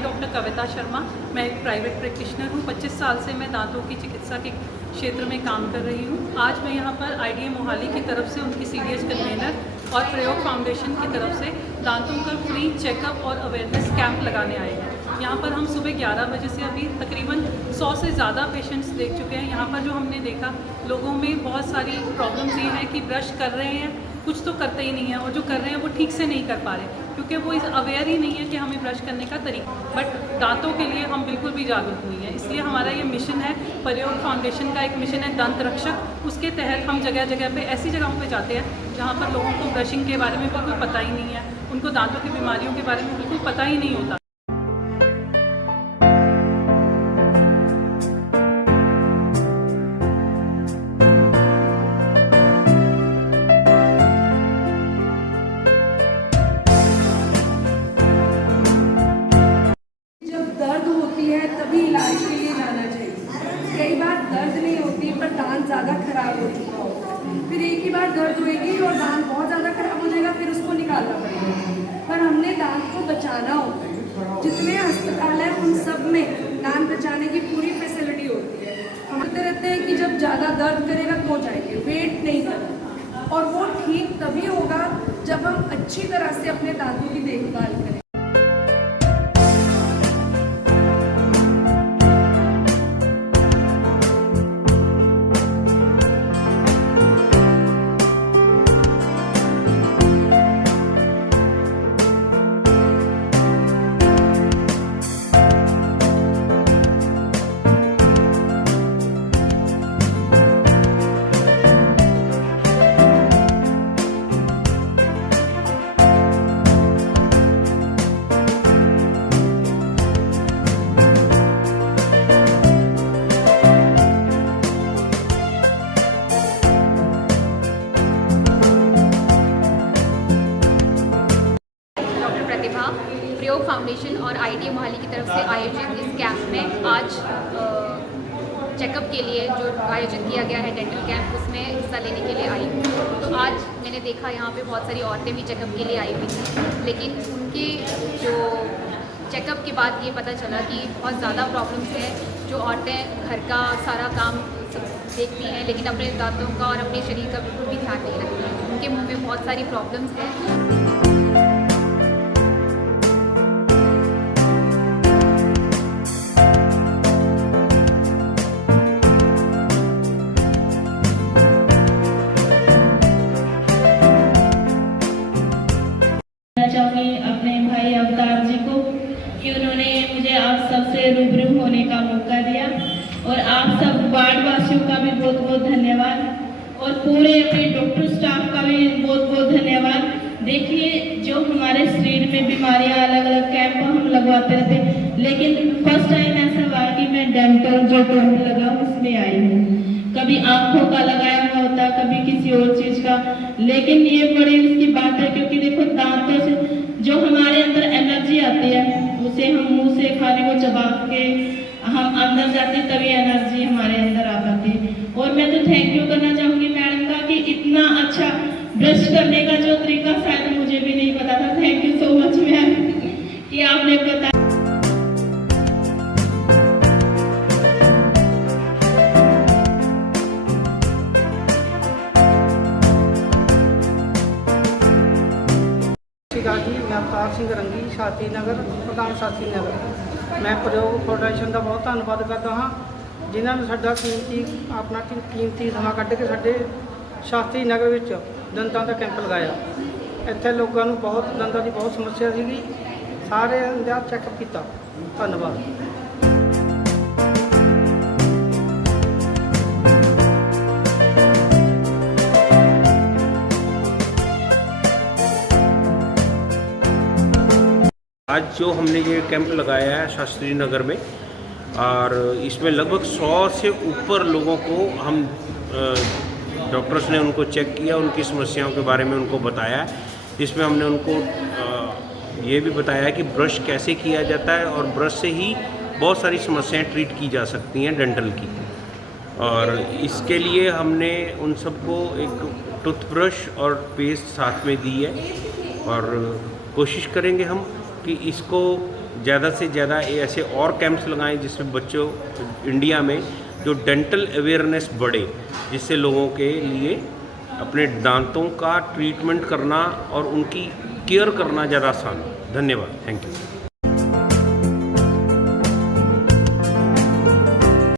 मैं डॉक्टर कविता शर्मा, मैं एक प्राइवेट प्रैक्टिशनर हूँ। 25 साल से मैं दांतों की चिकित्सा के क्षेत्र में काम कर रही हूँ। आज मैं यहाँ पर IDA मोहाली की तरफ से उनकी CDH कन्वेनर और प्रयोग फाउंडेशन की तरफ से दांतों का फ्री चेकअप और अवेयरनेस कैंप लगाने आए हैं। यहाँ पर हम सुबह 11 बजे से अभी तकरीबन 100 से ज़्यादा पेशेंट्स देख चुके हैं। यहाँ पर जो हमने देखा, लोगों में बहुत सारी प्रॉब्लम्स ये हैं कि ब्रश कर रहे हैं, कुछ तो करते ही नहीं है, और जो कर रहे हैं वो ठीक से नहीं कर पा रहे क्योंकि वो इस अवेयर ही नहीं है कि हमें ब्रश करने का तरीका। बट दांतों के लिए हम बिल्कुल भी जागरूक नहीं है, इसलिए हमारा ये मिशन है, प्रयोग फाउंडेशन का एक मिशन है दंत रक्षक। उसके तहत हम जगह जगह पे ऐसी जगहों पे जाते हैं जहाँ पर लोगों को ब्रशिंग के बारे में बिल्कुल पता ही नहीं है, उनको दांतों की बीमारियों के बारे में बिल्कुल पता ही नहीं होता। तभी इलाज के लिए जाना चाहिए। कई बार दर्द नहीं होती पर दांत ज़्यादा खराब हो चुका होता है, फिर एक ही बार दर्द होएगी और दांत बहुत ज़्यादा खराब हो जाएगा, फिर उसको निकालना पड़ेगा। पर हमने दांत को बचाना होता है। जितने अस्पताल हैं उन सब में दांत बचाने की पूरी फैसिलिटी होती है। हम कहते रहते हैं कि जब ज़्यादा दर्द करेगा तो जाएंगे, वेट नहीं करना, और वो ठीक तभी होगा जब हम अच्छी तरह से अपने दांतों की देखभाल करें। प्रयोग फाउंडेशन और IDA मोहाली की तरफ से आयोजित इस कैंप में आज चेकअप के लिए जो आयोजित किया गया है डेंटल कैंप, उसमें हिस्सा लेने के लिए आई हूँ। तो आज मैंने देखा यहाँ पे बहुत सारी औरतें भी चेकअप के लिए आई हुई थी, लेकिन उनके जो चेकअप के बाद ये पता चला कि बहुत ज़्यादा प्रॉब्लम्स हैं। जो औरतें घर का सारा काम देखती हैं लेकिन अपने दांतों का और अपने शरीर का बिल्कुल भी ध्यान नहीं रखती हैं। उनके मुँह में बहुत सारी प्रॉब्लम्स हैं। चाहूँगी अपने भाई अवतार जी को कि उन्होंने मुझे आप सबसे रूबरू होने का मौका दिया, और आप सब वार्ड वासियों का भी बहुत बहुत धन्यवाद, और पूरे अपने डॉक्टर स्टाफ का भी बहुत बहुत धन्यवाद। देखिए, जो हमारे शरीर में बीमारियां अलग अलग कैंप हम लगवाते रहते, लेकिन फर्स्ट टाइम ऐसा हुआ कि मैं डेंटल जो कैंप लगा उसमें आई हूँ। कभी आंखों का लगाया हुआ होता, कभी किसी और चीज का, लेकिन ये बड़ी उसकी बात है क्योंकि देखो, दांतों से जो हमारे अंदर एनर्जी आती है उसे हम मुंह से खाने को चबा के हम अंदर जाते तभी एनर्जी हमारे अंदर आ पाती है। और मैं तो थैंक यू करना चाहूँगी मैडम का कि इतना अच्छा ब्रश करने का जो तरीका शायद मुझे भी नहीं पता था। Thank you so much ma'am कि आपने बताया। मैं अवतार सिंह रंगी, शास्त्री नगर प्रधान, शास्त्री नगर। मैं प्रयोग फाउंडेशन का बहुत धन्यवाद करता हाँ, जिन्होंने साडा कीमती समा कढ़ के साडे शास्त्री नगर में दंतां का कैंप लगाया। इत्थे लोगों को बहुत दंदां की बहुत समस्या सी, सारे दा चैकअप किया। धन्यवाद। आज जो हमने ये कैंप लगाया है शास्त्री नगर में, और इसमें लगभग 100 से ऊपर लोगों को हम डॉक्टर्स ने उनको चेक किया, उनकी समस्याओं के बारे में उनको बताया। जिसमें हमने उनको ये भी बताया कि ब्रश कैसे किया जाता है, और ब्रश से ही बहुत सारी समस्याएं ट्रीट की जा सकती हैं डेंटल की। और इसके लिए हमने उन सबको एक टूथब्रश और पेस्ट साथ में दी है, और कोशिश करेंगे हम कि इसको ज़्यादा से ज़्यादा ऐसे और कैंप्स लगाएं जिसमें बच्चों इंडिया में जो डेंटल अवेयरनेस बढ़े, जिससे लोगों के लिए अपने दांतों का ट्रीटमेंट करना और उनकी केयर करना ज़्यादा आसान हो। धन्यवाद, थैंक यू।